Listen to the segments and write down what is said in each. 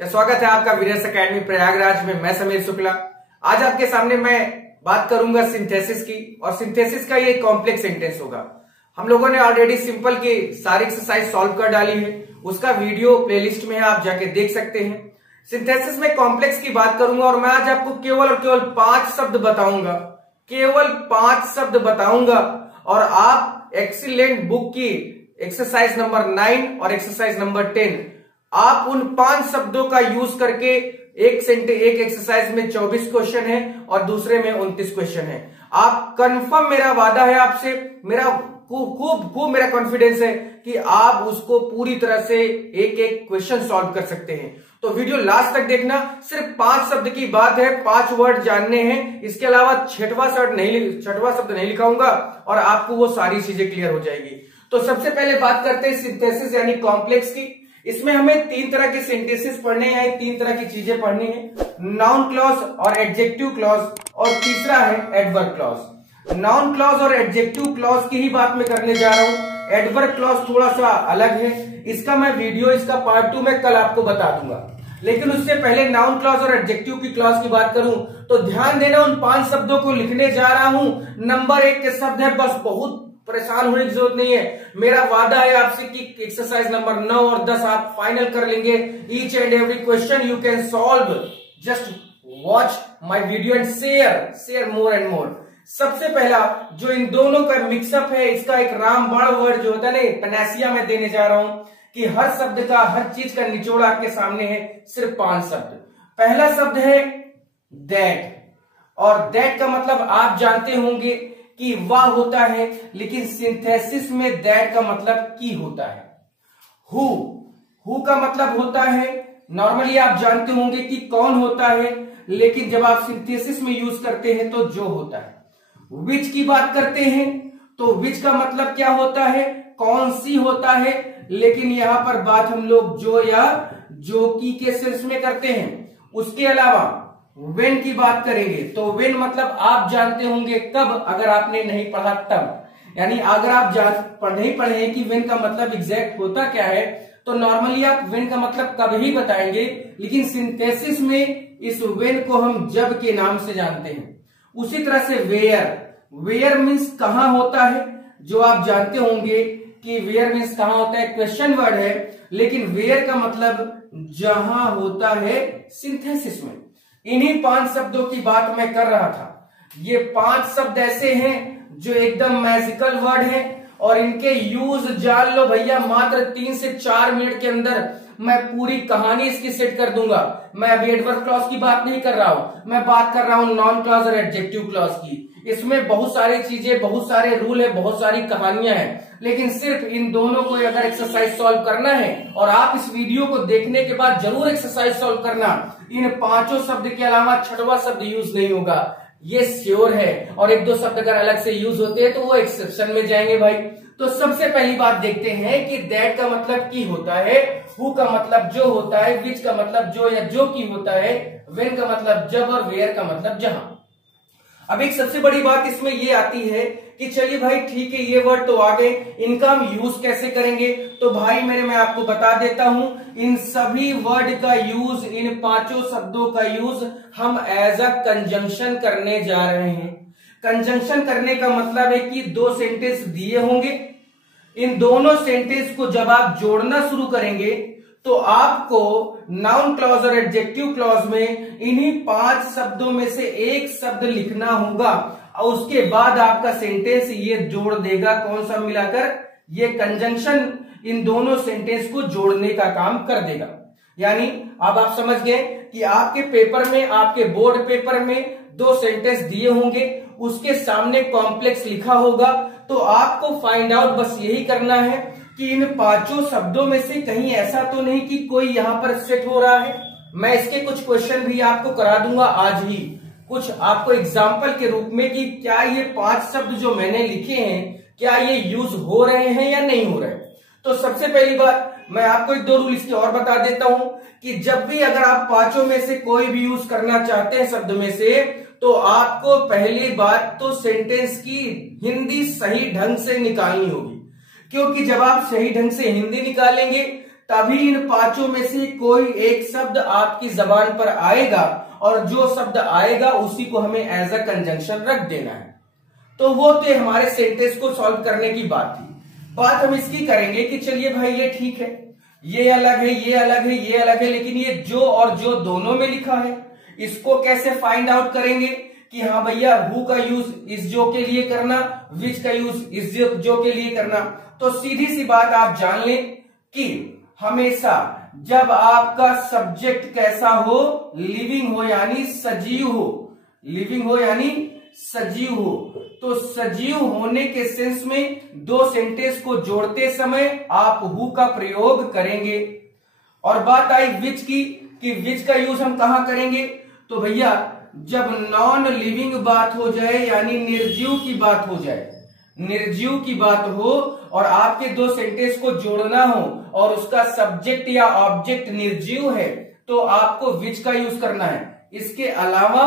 स्वागत है आपका वीरेश एकेडमी प्रयागराज में। मैं समीर शुक्ला। आज आपके सामने मैं बात करूंगा सिंथेसिस की, और सिंथेसिस का ये कॉम्प्लेक्स सेंटेंस होगा। हम लोगों ने ऑलरेडी सिंपल की सारी एक्सरसाइज सॉल्व कर डाली है, उसका वीडियो प्लेलिस्ट में है, आप जाके देख सकते हैं। सिंथेसिस में कॉम्प्लेक्स की बात करूंगा और मैं आज आपको केवल और केवल 5 शब्द बताऊंगा, केवल 5 शब्द बताऊंगा, और आप एक्सीलेंट बुक की एक्सरसाइज नंबर 9 और एक्सरसाइज नंबर 10 आप उन 5 शब्दों का यूज करके एक एक्सरसाइज में 24 क्वेश्चन है और दूसरे में 29 क्वेश्चन है। आप कंफर्म, मेरा वादा है आपसे, मेरा खूब मेरा कॉन्फिडेंस है कि आप उसको पूरी तरह से एक एक क्वेश्चन सॉल्व कर सकते हैं। तो वीडियो लास्ट तक देखना। सिर्फ 5 शब्द की बात है, 5 वर्ड जानने हैं, इसके अलावा 6वां शब्द नहीं लिखाऊंगा और आपको वो सारी चीजें क्लियर हो जाएगी। तो सबसे पहले बात करते हैं सिंथेसिस यानी कॉम्प्लेक्स की। इसमें हमें 3 तरह के सेंटेंसेस पढ़ने हैं, 3 तरह की चीजें पढ़नी है, नाउन क्लॉज और एडजेक्टिव क्लॉज, और तीसरा है एडवर्ब क्लॉज। नाउन क्लॉज और एडजेक्टिव क्लॉज की ही बात मैं करने जा रहा हूं। एडवर्ब क्लॉज थोड़ा सा अलग है, इसका मैं वीडियो, इसका पार्ट 2 में कल आपको बता दूंगा। लेकिन उससे पहले नाउन क्लॉज और एडजेक्टिव की क्लॉज की बात करूं तो ध्यान देना, उन 5 शब्दों को लिखने जा रहा हूं। नंबर 1 के शब्द है, बस बहुत परेशान होने की जरूरत नहीं है। मेरा वादा है आपसे कि एक्सरसाइज नंबर 9 और 10 आप फाइनल कर लेंगे। Each and every question you can solve. Just watch my video and share more and more. सबसे पहला जो इन दोनों का मिक्सअप है, इसका एक रामबाण वर्ड जो होता है ना, पनासिया में देने जा रहा हूं कि हर शब्द का, हर चीज का निचोड़ आपके सामने है। सिर्फ 5 शब्द। पहला शब्द है दैट, और दैट का मतलब आप जानते होंगे कि वह होता है, लेकिन सिंथेसिस में दैट का मतलब की होता है। हु का मतलब होता है, नॉर्मली आप जानते होंगे कि कौन होता है, लेकिन जब आप सिंथेसिस में यूज करते हैं तो जो होता है। विच की बात करते हैं तो विच का मतलब क्या होता है, कौन सी होता है, लेकिन यहां पर बात हम लोग जो या जो की के सेंस में करते हैं। उसके अलावा वेन की बात करेंगे तो वेन मतलब आप जानते होंगे कब, अगर आपने नहीं पढ़ा तब। यानी अगर आप नहीं पढ़े कि वेन का मतलब एग्जैक्ट होता क्या है, तो नॉर्मली आप वेन का मतलब कब ही बताएंगे, लेकिन सिंथेसिस में इस वेन को हम जब के नाम से जानते हैं। उसी तरह से वेयर मीन्स कहां होता है, जो आप जानते होंगे कि वेयर मीन्स कहां होता है, क्वेश्चन वर्ड है, लेकिन वेयर का मतलब जहां होता है सिंथेसिस में। इन्हीं 5 शब्दों की बात मैं कर रहा था। ये 5 शब्द ऐसे हैं जो एकदम मैजिकल वर्ड हैं, और इनके यूज जान लो भैया, मात्र 3 से 4 मिनट के अंदर मैं पूरी कहानी इसकी सेट कर दूंगा। मैं अभी एडवर्ब क्लॉज की बात नहीं कर रहा हूं, मैं बात कर रहा हूं नाउन क्लॉज और एडजेक्टिव क्लॉज की। इसमें बहुत सारी चीजें, बहुत सारे रूल है, बहुत सारी कहानियां हैं, लेकिन सिर्फ इन दोनों को अगर एक्सरसाइज सॉल्व करना है, और आप इस वीडियो को देखने के बाद जरूर एक्सरसाइज सॉल्व करना, इन 5 शब्द के अलावा 6वां शब्द यूज नहीं होगा, ये श्योर है। और 1-2 शब्द अगर अलग से यूज होते हैं तो वो एक्सेप्शन में जाएंगे भाई। तो सबसे पहली बात देखते हैं कि दैट का मतलब की होता है, हु का मतलब जो होता है, विच का मतलब जो या जो की होता है, वेन का मतलब जब, और वेयर का मतलब जहां। अब एक सबसे बड़ी बात इसमें ये आती है कि चलिए भाई ठीक है, ये वर्ड तो आ गए, इनका हम यूज कैसे करेंगे। तो भाई मैं आपको बता देता हूं, इन सभी वर्ड का यूज, इन 5 शब्दों का यूज हम एज अ कंजंक्शन करने जा रहे हैं। कंजंक्शन करने का मतलब है कि 2 सेंटेंस दिए होंगे, इन दोनों सेंटेंस को जब आप जोड़ना शुरू करेंगे तो आपको नाउन क्लॉज और एडजेक्टिव क्लॉज में इन्हीं 5 शब्दों में से एक शब्द लिखना होगा, और उसके बाद आपका सेंटेंस ये जोड़ देगा। कौन सा मिलाकर? ये कंजंक्शन इन दोनों सेंटेंस को जोड़ने का काम कर देगा। यानी अब आप समझ गए कि आपके पेपर में, आपके बोर्ड पेपर में 2 सेंटेंस दिए होंगे, उसके सामने कॉम्प्लेक्स लिखा होगा, तो आपको फाइंड आउट बस यही करना है कि इन 5 शब्दों में से कहीं ऐसा तो नहीं कि कोई यहां पर सेट हो रहा है। मैं इसके कुछ क्वेश्चन भी आपको करा दूंगा आज ही, कुछ आपको एग्जाम्पल के रूप में, कि क्या ये 5 शब्द जो मैंने लिखे हैं क्या ये यूज हो रहे हैं या नहीं हो रहे। तो सबसे पहली बात मैं आपको 1-2 रूल इसके और बता देता हूं कि जब भी अगर आप 5 में से कोई भी यूज करना चाहते हैं शब्द में से, तो आपको पहली बात तो सेंटेंस की हिंदी सही ढंग से निकालनी होगी। क्योंकि जब आप सही ढंग से हिंदी निकालेंगे तभी इन पांचों में से कोई एक शब्द आपकी जबान पर आएगा और जो शब्द आएगा उसी को हमें एज अ कंजंक्शन रख देना है। तो वो तो हमारे सेंटेंस को सॉल्व करने की बात थी। बात हम इसकी करेंगे कि चलिए भाई ये ठीक है, ये अलग है, ये अलग है, ये अलग है, लेकिन ये जो और जो दोनों में लिखा है इसको कैसे फाइंड आउट करेंगे कि हाँ भैया हु का यूज इस जो के लिए करना, विच का यूज इस जो के लिए करना। तो सीधी सी बात आप जान लें कि हमेशा जब आपका सब्जेक्ट कैसा हो, लिविंग हो यानी सजीव हो, लिविंग हो यानी सजीव हो, तो सजीव होने के सेंस में दो सेंटेंस को जोड़ते समय आप हु का प्रयोग करेंगे। और बात आई विच की कि विच का यूज हम कहां करेंगे, तो भैया जब नॉन लिविंग बात हो जाए यानी निर्जीव की बात हो जाए, निर्जीव की बात हो और आपके दो सेंटेंस को जोड़ना हो और उसका सब्जेक्ट या ऑब्जेक्ट निर्जीव है तो आपको विच का यूज करना है। इसके अलावा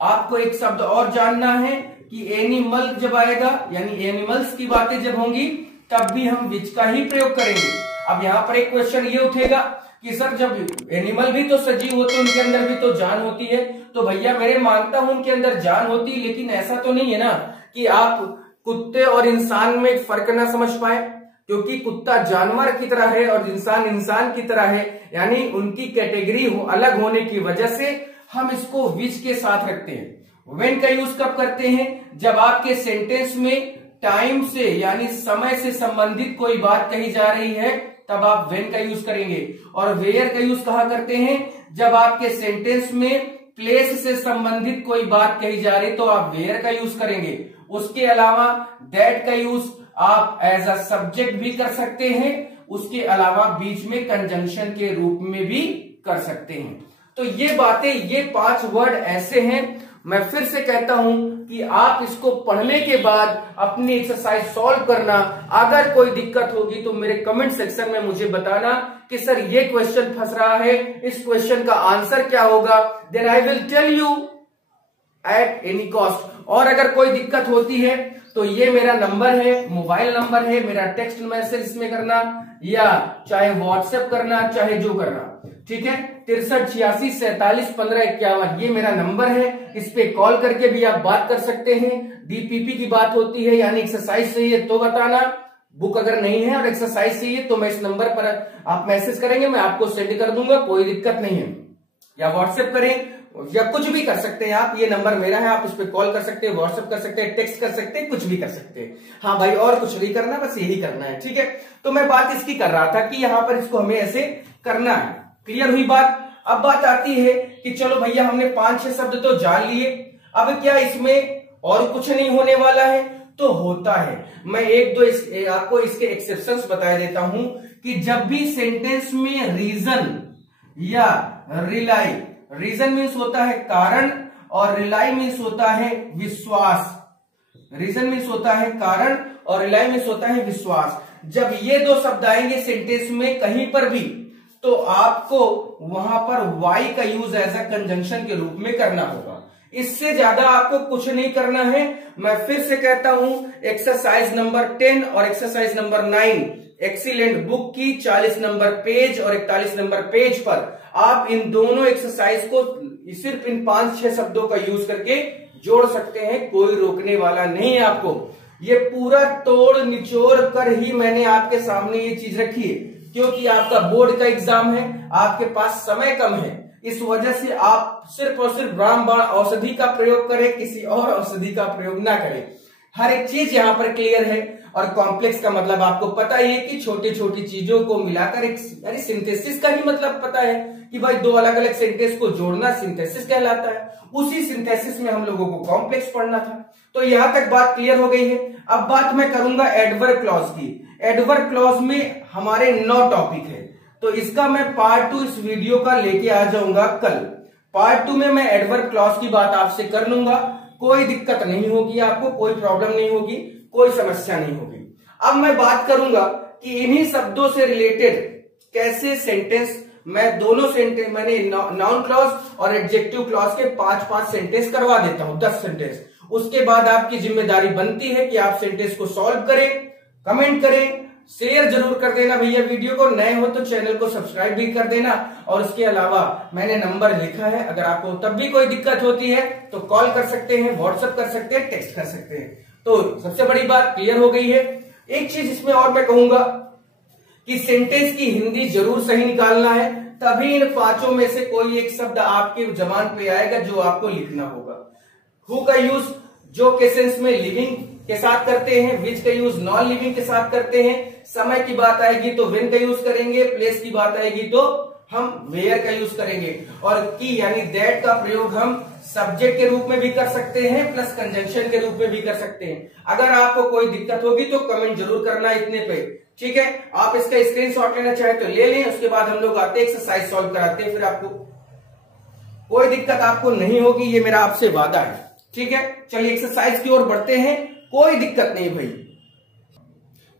आपको एक शब्द और जानना है कि एनिमल जब आएगा यानी एनिमल्स की बातें जब होंगी तब भी हम विच का ही प्रयोग करेंगे। अब यहां पर एक क्वेश्चन ये उठेगा कि सर जब एनिमल भी तो सजीव होते हैं, उनके अंदर भी तो जान होती है, तो भैया मेरे मानता हूं उनके अंदर जान होती है, लेकिन ऐसा तो नहीं है ना कि आप कुत्ते और इंसान में फर्क ना समझ पाए, क्योंकि कुत्ता जानवर की तरह है और इंसान इंसान की तरह है, यानी उनकी कैटेगरी अलग होने की वजह से हम इसको विच के साथ रखते हैं। व्हेन का यूज कब करते हैं, जब आपके सेंटेंस में टाइम से यानी समय से संबंधित कोई बात कही जा रही है तब आप व्हेन का यूज करेंगे। और वेयर का यूज कहां करते हैं, जब आपके सेंटेंस में प्लेस से संबंधित कोई बात कही जा रही तो आप वेयर का यूज करेंगे। उसके अलावा दैट का यूज आप एज अ सब्जेक्ट भी कर सकते हैं, उसके अलावा बीच में कंजंक्शन के रूप में भी कर सकते हैं। तो ये बातें, ये 5 वर्ड ऐसे हैं, मैं फिर से कहता हूं कि आप इसको पढ़ने के बाद अपनी एक्सरसाइज सॉल्व करना। अगर कोई दिक्कत होगी तो मेरे कमेंट सेक्शन में मुझे बताना कि सर ये क्वेश्चन फंस रहा है, इस क्वेश्चन का आंसर क्या होगा, then I will tell you at any cost. और अगर कोई दिक्कत होती है तो ये मेरा नंबर है, मोबाइल नंबर है, मेरा टेक्स्ट मैसेज इसमें करना या चाहे व्हाट्सएप करना, चाहे जो करना, ठीक है। 63 86 47 15 51 ये मेरा नंबर है, इस पे कॉल करके भी आप बात कर सकते हैं। डीपीपी की बात होती है यानी एक्सरसाइज चाहिए तो बताना, बुक अगर नहीं है और एक्सरसाइज चाहिए तो मैं इस नंबर पर आप मैसेज करेंगे, मैं आपको सेंड कर दूंगा, कोई दिक्कत नहीं है। या व्हाट्सएप करें या कुछ भी कर सकते हैं आप, ये नंबर मेरा है, आप इस पे कॉल कर सकते हैं, व्हाट्सएप कर सकते हैं, टेक्स्ट कर सकते हैं, कुछ भी कर सकते हैं। हाँ भाई, और कुछ नहीं करना, बस यही करना है, ठीक है। तो मैं बात इसकी कर रहा था कि यहाँ पर इसको हमें ऐसे करना है। क्लियर हुई बात। अब बात आती है कि चलो भैया हमने 5-6 शब्द तो जान लिए, अब क्या इसमें और कुछ नहीं होने वाला है, तो होता है। मैं एक दो आपको इसके एक्सेप्शंस बता देता हूं कि जब भी सेंटेंस में रीजन या रिलाई, रीजन मीन्स होता है कारण और रिलाई मीन्स होता है विश्वास, रीजन मीन्स होता है कारण और रिलाई मीन्स होता है विश्वास। जब ये दो शब्द आएंगे सेंटेंस में कहीं पर भी तो आपको वहां पर वाई का यूज एज अ कंजंक्शन के रूप में करना होगा। इससे ज्यादा आपको कुछ नहीं करना है। मैं फिर से कहता हूं, एक्सरसाइज नंबर 10 और एक्सरसाइज नंबर 9 एक्सीलेंट बुक की 40 नंबर पेज और 41 नंबर पेज पर आप इन दोनों एक्सरसाइज को सिर्फ इन 5-6 शब्दों का यूज करके जोड़ सकते हैं, कोई रोकने वाला नहीं है आपको। ये पूरा तोड़ निचोड़ कर ही मैंने आपके सामने ये चीज रखी है, क्योंकि आपका बोर्ड का एग्जाम है, आपके पास समय कम है, इस वजह से आप सिर्फ और सिर्फ रामबाण औषधि का प्रयोग करें, किसी और औषधि का प्रयोग ना करें। हर एक चीज यहाँ पर क्लियर है। और कॉम्प्लेक्स का मतलब आपको पता ही है कि छोटी छोटी चीजों को मिलाकर एक सिंथेसिस का ही मतलब पता है कि भाई दो अलग अलग सेंटेंस को जोड़ना सिंथेसिस कहलाता है। उसी सिंथेसिस में हम लोगों को कॉम्प्लेक्स पढ़ना था। तो यहां तक बात क्लियर हो गई है। अब बात मैं करूंगा एडवर्ब क्लॉज की। एडवर्ब क्लॉज में हमारे 9 टॉपिक है, तो इसका मैं पार्ट 2 इस वीडियो का लेके आ जाऊंगा कल। पार्ट 2 में मैं एडवर्ब क्लॉज की बात आपसे कर लूंगा, कोई दिक्कत नहीं होगी, आपको कोई प्रॉब्लम नहीं होगी, कोई समस्या नहीं होगी। अब मैं बात करूंगा कि इन्हीं शब्दों से रिलेटेड कैसे सेंटेंस, मैं दोनों सेंटेंस मैंने नाउन क्लॉज और एडजेक्टिव क्लॉज के 5-5 सेंटेंस करवा देता हूं, 10 सेंटेंस। उसके बाद आपकी जिम्मेदारी बनती है कि आप सेंटेंस को सॉल्व करें, कमेंट करें, शेयर जरूर कर देना भैया वीडियो को, नए हो तो चैनल को सब्सक्राइब भी कर देना। और उसके अलावा मैंने नंबर लिखा है, अगर आपको तब भी कोई दिक्कत होती है तो कॉल कर सकते हैं, व्हाट्सएप कर सकते हैं, टेक्स्ट कर सकते हैं। तो सबसे बड़ी बात क्लियर हो गई है। एक चीज इसमें और मैं कहूंगा कि सेंटेंस की हिंदी जरूर सही निकालना है, तभी इन पांचों में से कोई एक शब्द आपके जबान पे आएगा जो आपको लिखना होगा। हु का यूज जो के सेंस में लिविंग के साथ करते हैं, विच का यूज नॉन लिविंग के साथ करते हैं, समय की बात आएगी तो व्हेन का यूज करेंगे, प्लेस की बात आएगी तो हम वेयर का यूज करेंगे, और की यानी दैट का प्रयोग हम सब्जेक्ट के रूप में भी कर सकते हैं प्लस कंजंक्शन के रूप में भी कर सकते हैं। अगर आपको कोई दिक्कत होगी तो कमेंट जरूर करना इतने पे, ठीक है। आप इसका स्क्रीनशॉट लेना चाहे तो ले लें, उसके बाद हम लोग आते हैं एक्सरसाइज सॉल्व कराते हैं, फिर आपको कोई दिक्कत आपको नहीं होगी, ये मेरा आपसे वादा है, ठीक है। चलिए एक्सरसाइज की ओर बढ़ते हैं, कोई दिक्कत नहीं भाई।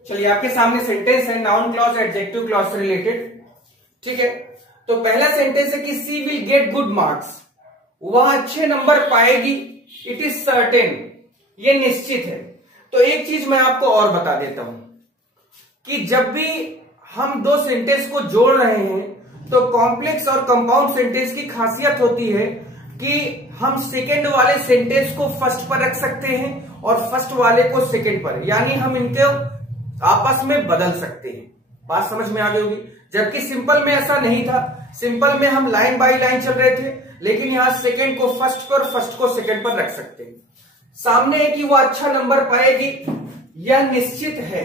चलिए आपके सामने सेंटेंस है नाउन क्लॉज एडजेक्टिव क्लॉज से रिलेटेड, ठीक है। तो पहला सेंटेंस है कि she will get good marks, वह अच्छे नंबर पाएगी। इट इज सर्टेन, ये निश्चित है। तो एक चीज मैं आपको और बता देता हूं कि जब भी हम दो सेंटेंस को जोड़ रहे हैं तो कॉम्प्लेक्स और कंपाउंड सेंटेंस की खासियत होती है कि हम सेकंड वाले सेंटेंस को फर्स्ट पर रख सकते हैं और फर्स्ट वाले को सेकंड पर, यानी हम इनको आपस में बदल सकते हैं। बात समझ में आ गई होगी। जबकि सिंपल में ऐसा नहीं था, सिंपल में हम लाइन बाय लाइन चल रहे थे, लेकिन यहां सेकंड को फर्स्ट पर, फर्स्ट को सेकंड पर रख सकते हैं। सामने है कि वो अच्छा नंबर पाएगी, यह निश्चित है,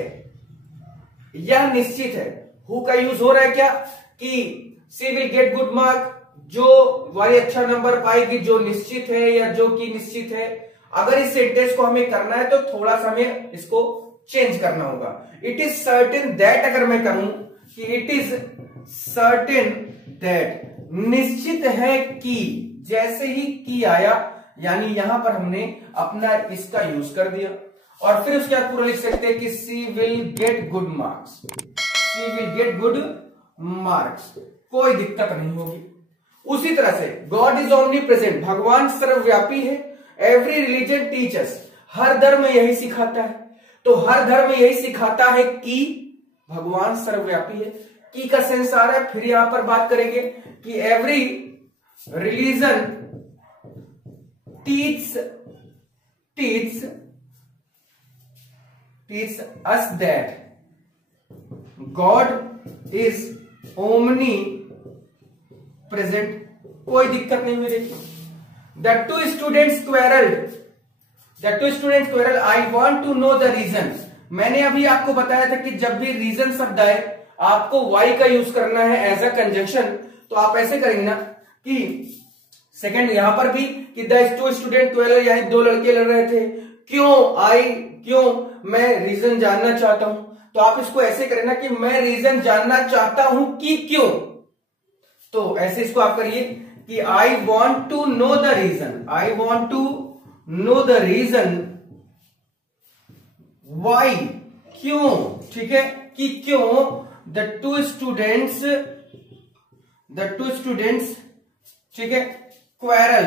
यह निश्चित है। हु का यूज हो रहा है क्या कि she will get good mark, जो वाली अच्छा नंबर पाएगी, जो निश्चित है या जो कि निश्चित है। अगर इस सेंटेंस को हमें करना है तो थोड़ा सा हमें इसको चेंज करना होगा। इट इज सर्टेन दैट अगर मैं कहूं कि इट इज सर्टेन दैट, निश्चित है कि, जैसे ही की आया यानी यहां पर हमने अपना इसका यूज कर दिया, और फिर उसके बाद पूरा लिख सकते हैं कि she will get good marks, she will get good marks, कोई दिक्कत नहीं होगी। उसी तरह से गॉड इज ओमनी प्रेजेंट, भगवान सर्वव्यापी है। एवरी रिलीजन टीचर्स, हर धर्म यही सिखाता है। तो हर धर्म यही सिखाता है कि भगवान सर्वव्यापी है। की का सेंस आ रहा है, फिर यहां पर बात करेंगे कि every religion teach us that God is omnipresent, कोई दिक्कत नहीं हुई। देखिए the two students quarrel, I want to know the reason. मैंने अभी आपको बताया था कि जब भी रीजन शब्द आए आपको वाई का यूज करना है एज अ कंजंक्शन। तो आप ऐसे करेंगे ना कि सेकंड यहां पर भी कि द टू स्टूडेंट क्वेरल, यानी दो लड़के लड़ रहे थे, क्यों, मैं रीजन जानना चाहता हूं। तो आप इसको ऐसे करें ना कि मैं रीजन जानना चाहता हूं कि क्यों। तो ऐसे इसको आप करिए कि I want to know the reason, I want to know the reason why, क्यों, ठीक है, कि क्यों द टू स्टूडेंट्स, ठीक है, क्वेरल।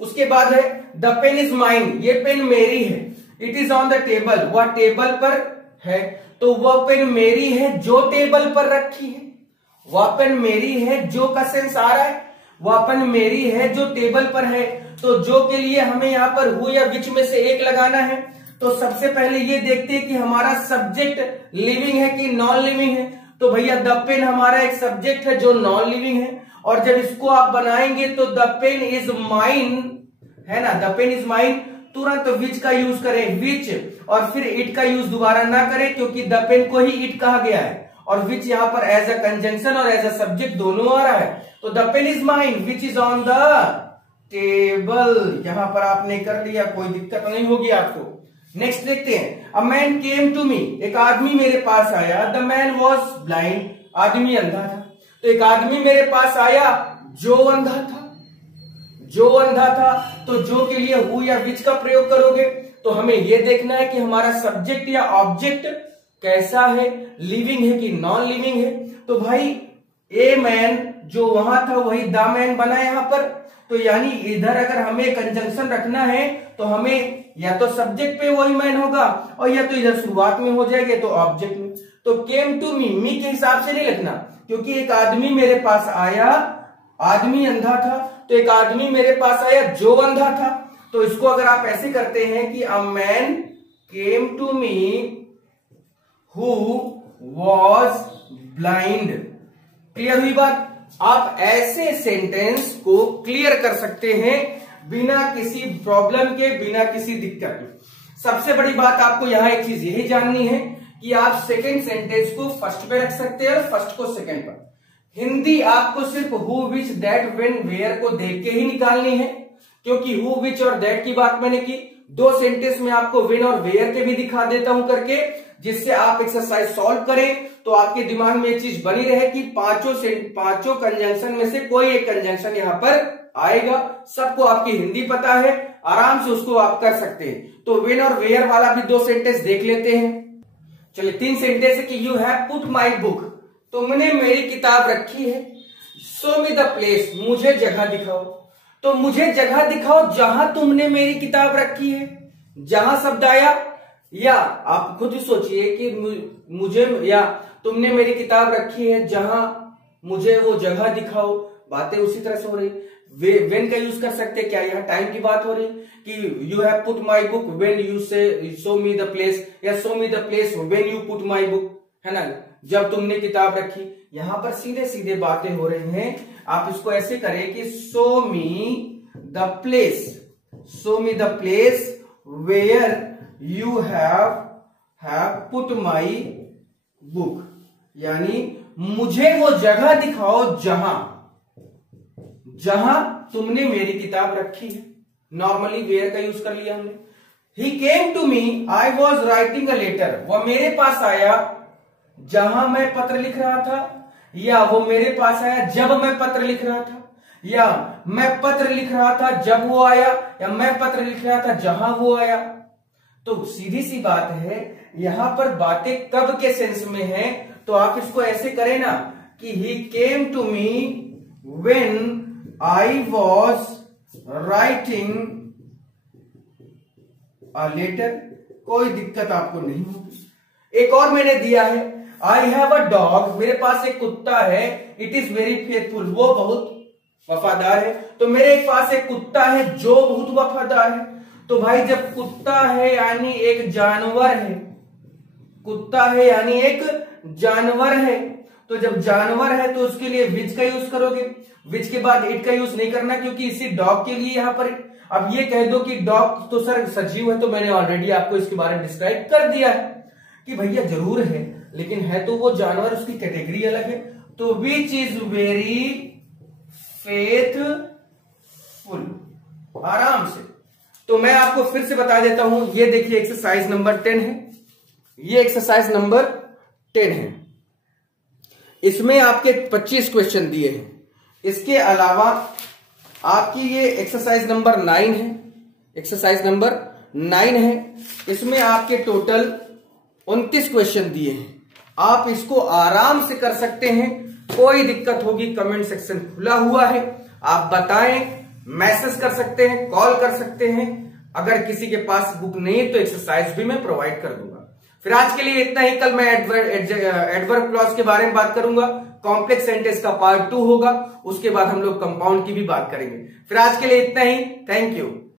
उसके बाद है द पेन इज माइन, ये पेन मेरी है। It is on the table, वह टेबल पर है। तो वह पेन मेरी है जो टेबल पर रखी है। वह पेन मेरी है, जो का सेंस आ रहा है, वह पेन मेरी है जो टेबल पर है। तो जो के लिए हमें यहां पर हु या विच में से एक लगाना है। तो सबसे पहले ये देखते हैं कि हमारा सब्जेक्ट लिविंग है कि नॉन लिविंग है। तो भैया द पेन हमारा एक सब्जेक्ट है जो नॉन लिविंग है, और जब इसको आप बनाएंगे तो द पेन इज माइन, है ना, द पेन इज माइन, तुरंत विच का यूज करें, विच, और फिर इट का यूज दोबारा ना करें क्योंकि द पेन को ही इट कहा गया है, और विच यहां पर एज अ कंजंक्शन और एज अ सब्जेक्ट दोनों आ रहा है। तो the pen is mine which is on the table, यहां पर आपने कर लिया, कोई दिक्कत नहीं होगी आपको। नेक्स्ट देखते हैं, अ मैन केम टू मी, एक आदमी मेरे पास आया। द मैन वॉज ब्लाइंड, आदमी अंधा था। तो एक आदमी मेरे पास आया जो अंधा था, जो अंधा था। तो जो के लिए हु या विच का प्रयोग करोगे तो हमें यह देखना है कि हमारा सब्जेक्ट या ऑब्जेक्ट कैसा है, लिविंग है कि नॉन लिविंग है। तो भाई ए मैन जो वहां था वही द मैन बना यहां पर। तो यानी इधर अगर हमें कंजंक्शन रखना है तो हमें या तो सब्जेक्ट पे वही मैन होगा और या तो इधर शुरुआत में हो जाएगा तो ऑब्जेक्ट में। तो केम टू मी के हिसाब से नहीं लिखना, क्योंकि एक आदमी मेरे पास आया, आदमी अंधा था, तो एक आदमी मेरे पास आया जो अंधा था। तो इसको अगर आप ऐसे करते हैं कि a man came to me who was blind. Clear हुई बात? आप ऐसे सेंटेंस को क्लियर कर सकते हैं बिना किसी प्रॉब्लम के, बिना किसी दिक्कत के। सबसे बड़ी बात आपको यहां एक चीज यही जाननी है कि आप सेकेंड सेंटेंस को फर्स्ट पे रख सकते हैं और फर्स्ट को सेकेंड पर। हिंदी आपको सिर्फ who which that when where को देख के ही निकालनी है, क्योंकि हु विच और दैट की बात मैंने की। दो सेंटेंस में आपको व्हेन और वेयर के भी दिखा देता हूं करके, जिससे आप एक्सरसाइज सॉल्व करें तो आपके दिमाग में एक चीज बनी रहे कि पांचों कंजंक्शन में से कोई एक कंजंक्शन यहां पर आएगा। सबको आपकी हिंदी पता है, आराम से उसको आप कर सकते हैं। तो व्हेन और वेयर वाला भी दो सेंटेंस देख लेते हैं। चलिए, तीन सेंटेंस है कि you have put my book, तुमने मेरी किताब रखी है। शो मी द प्लेस, मुझे जगह दिखाओ। तो मुझे जगह दिखाओ जहां तुमने मेरी किताब रखी है। जहां शब्द आया, या आप खुद ही सोचिए कि मुझे या तुमने मेरी किताब रखी है जहां मुझे वो जगह दिखाओ, बातें उसी तरह से हो रही। व्हेन का यूज कर सकते हैं, क्या यहाँ टाइम की बात हो रही कि you have put my book when you से शो मी द प्लेस, या show me the place when you put my book, है ना, जब तुमने किताब रखी। यहां पर सीधे सीधे बातें हो रही हैं। आप इसको ऐसे करें कि show me the place, show me the place where you have put my book, यानी मुझे वो जगह दिखाओ जहां तुमने मेरी किताब रखी है। नॉर्मली वेयर का यूज कर लिया हमने। He came to me, I was writing a letter, वह मेरे पास आया जहां मैं पत्र लिख रहा था, या वो मेरे पास आया जब मैं पत्र लिख रहा था, या मैं पत्र लिख रहा था जब वो आया, या मैं पत्र लिख रहा था जहां वो आया। तो सीधी सी बात है, यहां पर बातें कब के सेंस में है, तो आप इसको ऐसे करें ना कि he came to me when I was writing a letter. कोई दिक्कत आपको नहीं होगी। एक और मैंने दिया है, आई हैव अ डॉग, मेरे पास एक कुत्ता है, इट इज वेरी फेथफुल, वो बहुत वफादार है। तो मेरे पास एक कुत्ता है जो बहुत वफादार है। तो भाई जब कुत्ता है यानी एक जानवर है, कुत्ता है यानी एक जानवर है, तो जब जानवर है तो उसके लिए विच का यूज करोगे। विच के बाद इट का यूज नहीं करना, क्योंकि इसी डॉग के लिए यहां पर। अब ये कह दो कि डॉग तो सर सजीव है, तो मैंने ऑलरेडी आपको इसके बारे में डिस्क्राइब कर दिया है कि भैया जरूर है, लेकिन है तो वो जानवर, उसकी कैटेगरी अलग है। तो विच इज वेरी फेथफुल, आराम से। तो मैं आपको फिर से बता देता हूं, ये देखिए एक्सरसाइज नंबर 10 है, ये एक्सरसाइज नंबर 10 है। इसमें आपके 25 क्वेश्चन दिए हैं। इसके अलावा आपकी ये एक्सरसाइज नंबर 9 है, एक्सरसाइज नंबर 9 है। इसमें आपके टोटल 29 क्वेश्चन दिए हैं। आप इसको आराम से कर सकते हैं, कोई दिक्कत होगी कमेंट सेक्शन खुला हुआ है, आप बताएं, मैसेज कर सकते हैं, कॉल कर सकते हैं। अगर किसी के पास बुक नहीं है तो एक्सरसाइज भी मैं प्रोवाइड कर दूंगा। फिर आज के लिए इतना ही। कल मैं एडवर्ब क्लॉज के बारे में बात करूंगा, कॉम्प्लेक्स सेंटेंस का पार्ट 2 होगा, उसके बाद हम लोग कंपाउंड की भी बात करेंगे। फिर आज के लिए इतना ही, थैंक यू।